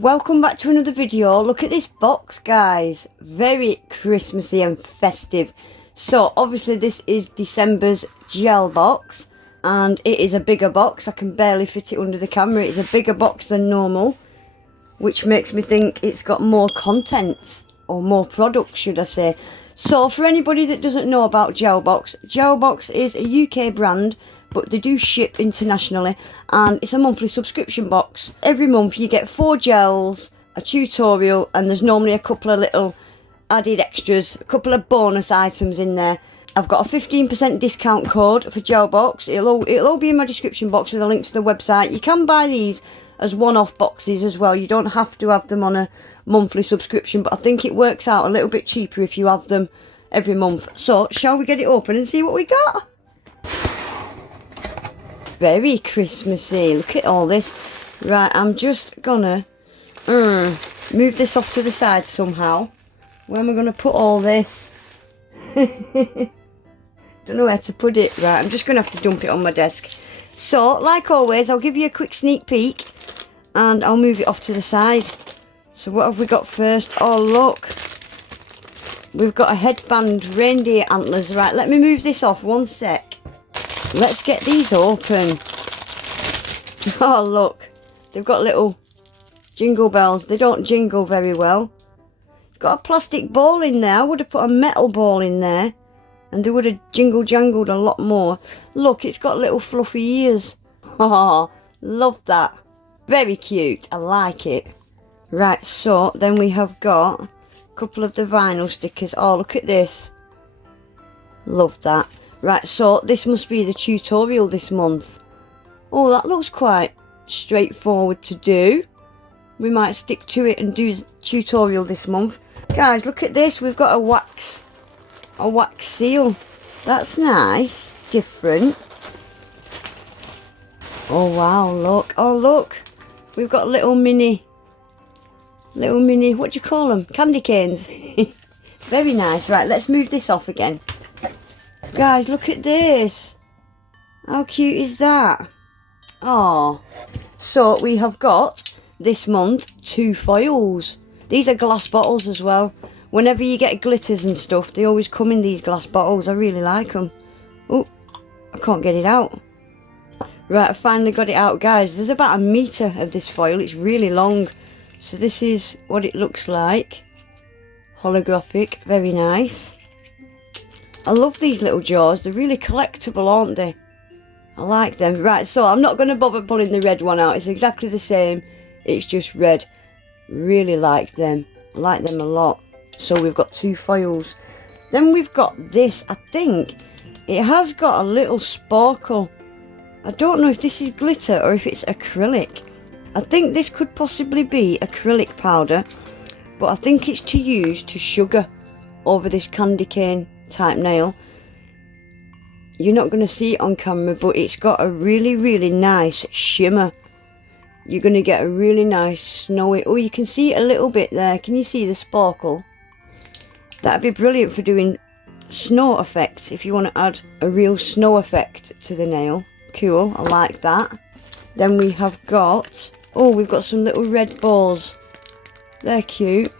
Welcome back to another video. Look at this box, guys. Very Christmassy and festive. So obviously this is December's Gelbox, and it is a bigger box. I can barely fit it under the camera. It's a bigger box than normal, which makes me think it's got more contents, or more products should I say. So for anybody that doesn't know about Gelbox, Gelbox is a UK brand, but they do ship internationally, and it's a monthly subscription box. Every month you get 4 gels, a tutorial, and there's normally a couple of little added extras, a couple of bonus items in there. I've got a 15% discount code for Gelbox. It'll all be in my description box with a link to the website. You can buy these as one-off boxes as well. You don't have to have them on a monthly subscription, but I think it works out a little bit cheaper if you have them every month. So shall we get it open and see what we got? Very Christmassy. Look at all this. Right, I'm just gonna move this off to the side somehow. Where am I gonna put all this? Don't know where to put it. Right, I'm just gonna have to dump it on my desk. So, like always, I'll give you a quick sneak peek and I'll move it off to the side. So what have we got first? Oh look, we've got a headband, reindeer antlers. Right, let me move this off, one sec. Let's get these open. Oh look, they've got little jingle bells. They don't jingle very well. Got a plastic ball in there. I would have put a metal ball in there and they would have jingle jangled a lot more. Look, it's got little fluffy ears. Oh, love that. Very cute, I like it. Right, so then we have got a couple of the vinyl stickers. Oh, look at this. Love that. Right, so this must be the tutorial this month. Oh, that looks quite straightforward to do. We might stick to it and do the tutorial this month. Guys, look at this. We've got a wax seal. That's nice. Different. Oh, wow, look. Oh, look. We've got little mini, what do you call them? Candy canes. Very nice. Right, let's move this off again. Guys, look at this. How cute is that? Oh, so we have got this month 2 foils. These are glass bottles as well. Whenever you get glitters and stuff, they always come in these glass bottles. I really like them. Oh, I can't get it out. Right, I finally got it out, guys. There's about 1 metre of this foil. It's really long. So this is what it looks like. Holographic, very nice. I love these little jars. They're really collectible, aren't they? I like them. Right, so I'm not going to bother pulling the red one out. It's exactly the same. It's just red. Really like them. I like them a lot. So we've got 2 foils. Then we've got this. I think it has got a little sparkle. I don't know if this is glitter or if it's acrylic. I think this could possibly be acrylic powder, but I think it's to use to sugar over this candy cane type nail. You're not going to see it on camera, but it's got a really nice shimmer. You're going to get a really nice snowy, oh, you can see it a little bit there. Can you see the sparkle? That'd be brilliant for doing snow effects, if you want to add a real snow effect to the nail. Cool, I like that. Then we have got, oh, we've got some little red balls. They're cute.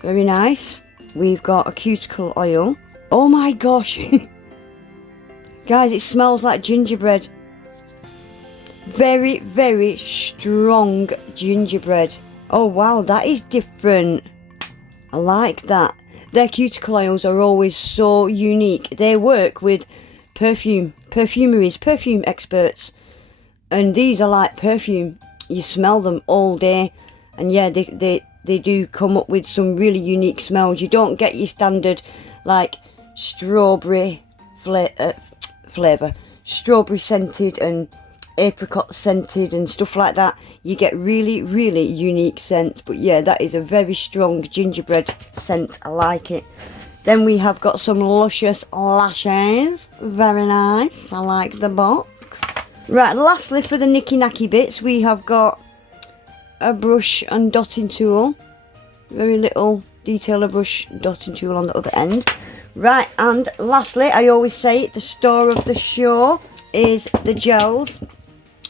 Very nice. We've got a cuticle oil. Oh my gosh. Guys, it smells like gingerbread. Very strong gingerbread. Oh wow, that is different. I like that. Their cuticle oils are always so unique. They work with perfumeries, perfume experts. And these are like perfume. You smell them all day. And yeah, they do come up with some really unique smells. You don't get your standard like strawberry flavour, strawberry scented and apricot scented and stuff like that. You get really unique scents. But yeah, that is a very strong gingerbread scent. I like it. Then we have got some luscious lashes. Very nice. I like the box. Right, lastly for the nicky nacky bits, we have got a brush and dotting tool. Very little detailer brush dotting tool on the other end. Right, and lastly, I always say it, the star of the show is the gels.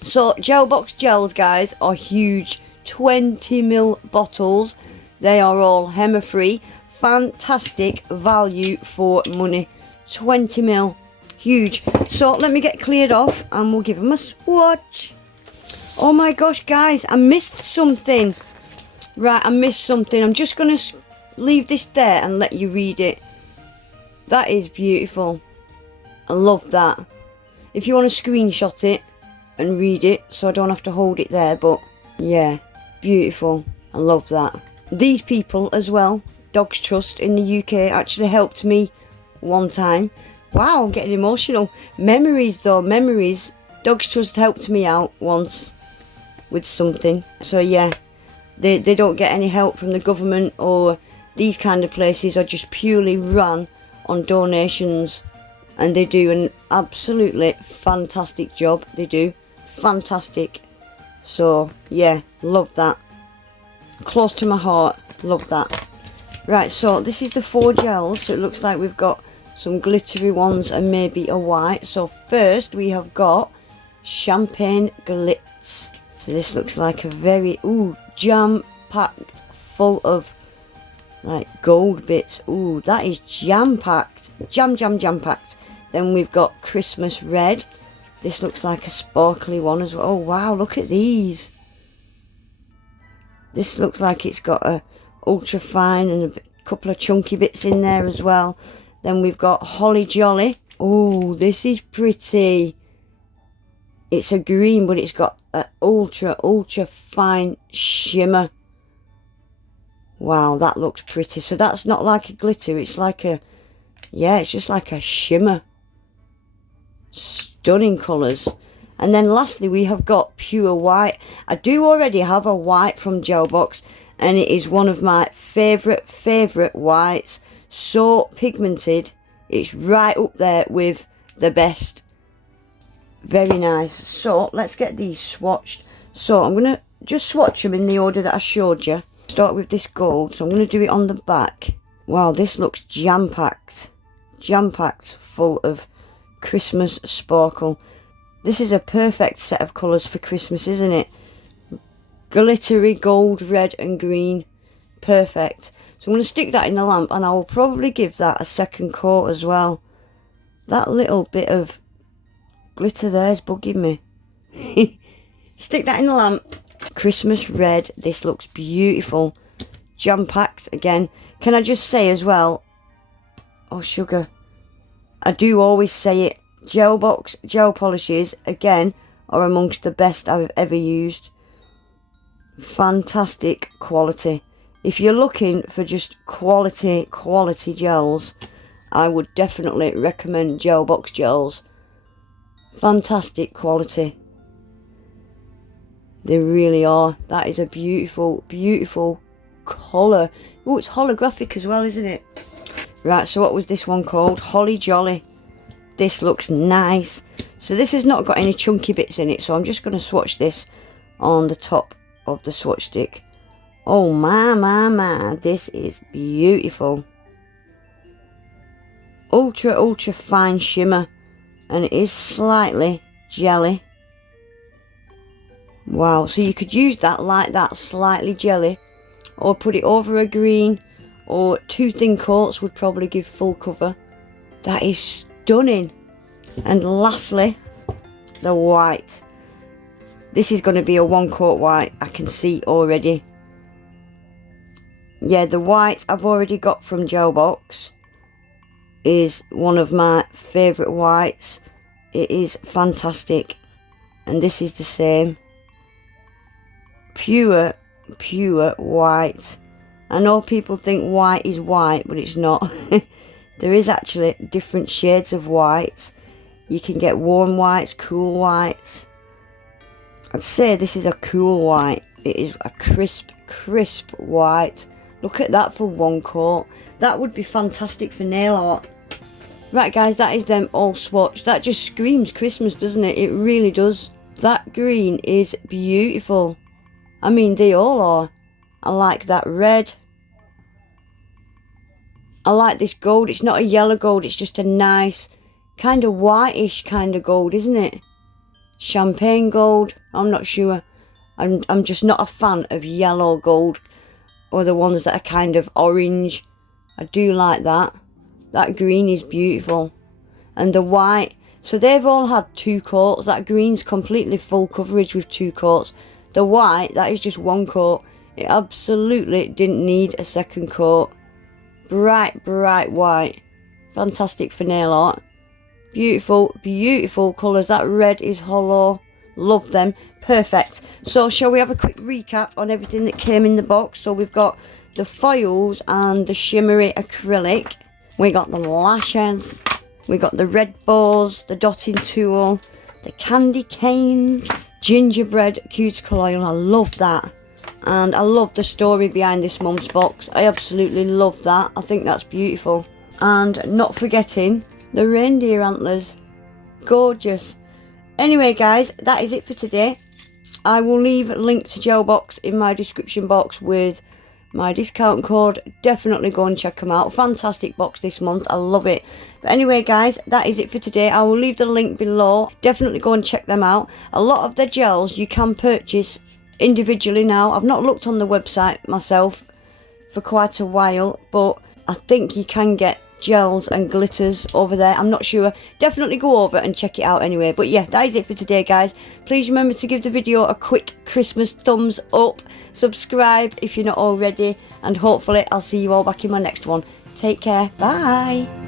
So Gelbox gels, guys, are huge 20ml bottles. They are all hema-free. Fantastic value for money. 20ml. Huge. So let me get cleared off and we'll give them a swatch. Oh my gosh, guys, I missed something. Right, I missed something. I'm just going to leave this there and let you read it. That is beautiful. I love that. If you want to screenshot it and read it, so I don't have to hold it there, but yeah, beautiful. I love that. These people as well, Dogs Trust in the UK, actually helped me one time. Wow, I'm getting emotional. Memories though, memories. Dogs Trust helped me out once with something. So yeah, they don't get any help from the government or these kind of places, are just purely run on donations. And they do an absolutely fantastic job. They do. Fantastic. So yeah, love that. Close to my heart. Love that. Right, so this is the 4 gels. So it looks like we've got some glittery ones and maybe a white. So first we have got Champagne Glitz. So this looks like a very, jam packed, full of like gold bits. Ooh, that is jam packed. Jam packed. Then we've got Christmas Red. This looks like a sparkly one as well. Oh wow, look at these. This looks like it's got a ultra fine and a couple of chunky bits in there as well. Then we've got Holly Jolly. Oh, this is pretty. It's a green, but it's got an ultra fine shimmer. Wow, that looks pretty. So that's not like a glitter, it's like a, yeah, it's just like a shimmer. Stunning colours. And then lastly we have got Pure White. I do already have a white from Gelbox, and it is one of my favourite whites. So pigmented, it's right up there with the best. Very nice. So let's get these swatched. So I'm going to just swatch them in the order that I showed you. Start with this gold, so I'm going to do it on the back. Wow, this looks jam-packed. Jam-packed, full of Christmas sparkle. This is a perfect set of colours for Christmas, isn't it? Glittery gold, red and green. Perfect. So I'm going to stick that in the lamp, and I will probably give that a second coat as well. That little bit of glitter there is bugging me. Stick that in the lamp. Christmas Red. This looks beautiful. Jam-packed again. Can I just say as well, oh sugar, I do always say it, Gelbox gel polishes again are amongst the best I've ever used. Fantastic quality. If you're looking for just quality gels, I would definitely recommend Gelbox gels. Fantastic quality. They really are. That is a beautiful colour. Oh, it's holographic as well, isn't it? Right, so what was this one called? Holly Jolly. This looks nice. So this has not got any chunky bits in it, so I'm just going to swatch this on the top of the swatch stick. Oh my, this is beautiful. Ultra fine shimmer, and it is slightly jelly. Wow, so you could use that like that, slightly jelly, or put it over a green, or 2 thin coats would probably give full cover. That is stunning. And lastly, the white. This is going to be a 1 coat white, I can see already. Yeah, the white I've already got from Gelbox is one of my favourite whites. It is fantastic. And this is the same. Pure white. I know people think white is white, but it's not. There is actually different shades of whites. You can get warm whites, cool whites. I'd say this is a cool white. It is a crisp white. Look at that for 1 coat. That would be fantastic for nail art. Right guys, that is them all swatched. That just screams Christmas, doesn't it? It really does. That green is beautiful. I mean, they all are. I like that red. I like this gold. It's not a yellow gold, it's just a nice kind of whitish kind of gold, isn't it? Champagne gold, I'm not sure. I'm just not a fan of yellow gold or the ones that are kind of orange. I do like that. That green is beautiful. And the white, so they've all had 2 coats. That green's completely full coverage with 2 coats. The white, that is just 1 coat. It absolutely didn't need a second coat. Bright white. Fantastic for nail art. Beautiful, beautiful colours. That red is hollow. Love them. Perfect. So shall we have a quick recap on everything that came in the box? So we've got the foils and the shimmery acrylic. We got the lashes. We got the red bows, the dotting tool, the candy canes, gingerbread cuticle oil. I love that. And I love the story behind this mum's box. I absolutely love that. I think that's beautiful. And not forgetting the reindeer antlers. Gorgeous. Anyway guys, that is it for today. I will leave a link to Gelbox in my description box with my discount code. Definitely go and check them out. Fantastic box this month. I love it. But anyway guys, that is it for today. I will leave the link below. Definitely go and check them out. A lot of the gels you can purchase individually now. I've not looked on the website myself for quite a while, but I think you can get gels and glitters over there. I'm not sure. Definitely go over and check it out anyway. But yeah, that is it for today guys. Please remember to give the video a quick Christmas thumbs up. Subscribe if you're not already, and hopefully I'll see you all back in my next one. Take care. Bye.